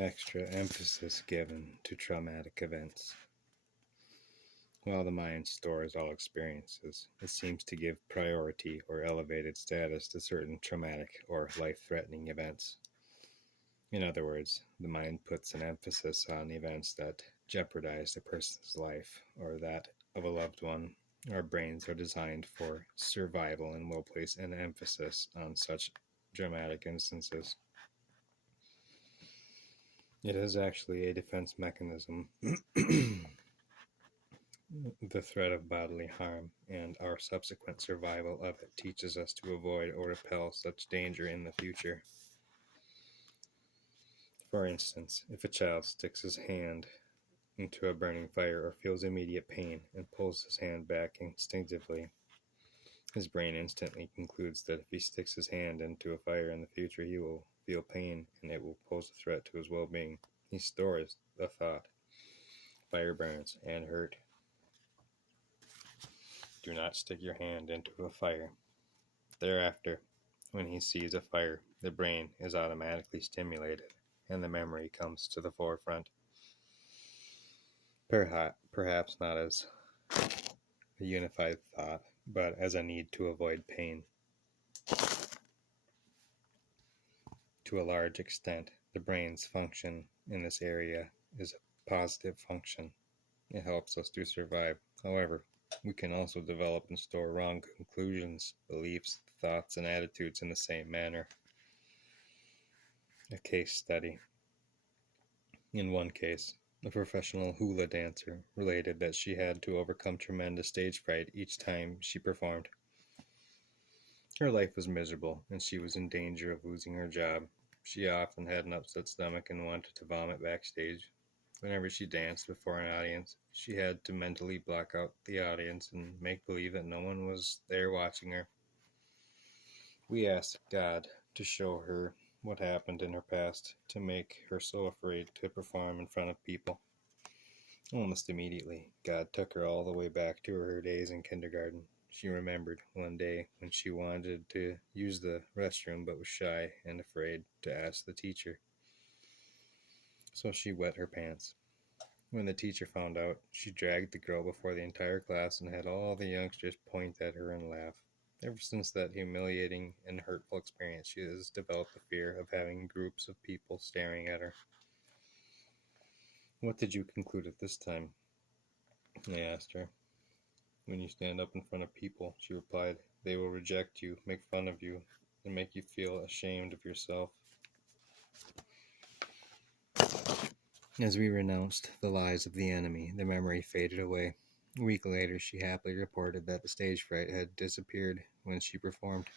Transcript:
Extra emphasis given to traumatic events. While the mind stores all experiences, it seems to give priority or elevated status to certain traumatic or life-threatening events. In other words, the mind puts an emphasis on events that jeopardize a person's life or that of a loved one. Our brains are designed for survival and will place an emphasis on such dramatic instances. It is actually a defense mechanism. The threat of bodily harm and our subsequent survival of it teaches us to avoid or repel such danger in the future. For instance, if a child sticks his hand into a burning fire or feels immediate pain and pulls his hand back instinctively, his brain instantly concludes that if he sticks his hand into a fire in the future, he will feel pain and it will pose a threat to his well-being. He stores the thought. Fire burns and hurt. Do not stick your hand into a fire. Thereafter, when he sees a fire, the brain is automatically stimulated and the memory comes to the forefront. Perhaps not as a unified thought, but as a need to avoid pain. To a large extent, the brain's function in this area is a positive function. It helps us to survive. However, we can also develop and store wrong conclusions, beliefs, thoughts, and attitudes in the same manner. A case study. In one case, a professional hula dancer related that she had to overcome tremendous stage fright each time she performed. Her life was miserable, and she was in danger of losing her job. She often had an upset stomach and wanted to vomit backstage. Whenever she danced before an audience, she had to mentally block out the audience and make believe that no one was there watching her. We asked God to show her what happened in her past to make her so afraid to perform in front of people. Almost immediately, God took her all the way back to her days in kindergarten. She remembered one day when she wanted to use the restroom but was shy and afraid to ask the teacher. So she wet her pants. When the teacher found out, she dragged the girl before the entire class and had all the youngsters point at her and laugh. Ever since that humiliating and hurtful experience, she has developed a fear of having groups of people staring at her. What did you conclude at this time? I asked her. When you stand up in front of people, she replied, they will reject you, make fun of you, and make you feel ashamed of yourself. As we renounced the lies of the enemy, the memory faded away. A week later, she happily reported that the stage fright had disappeared when she performed.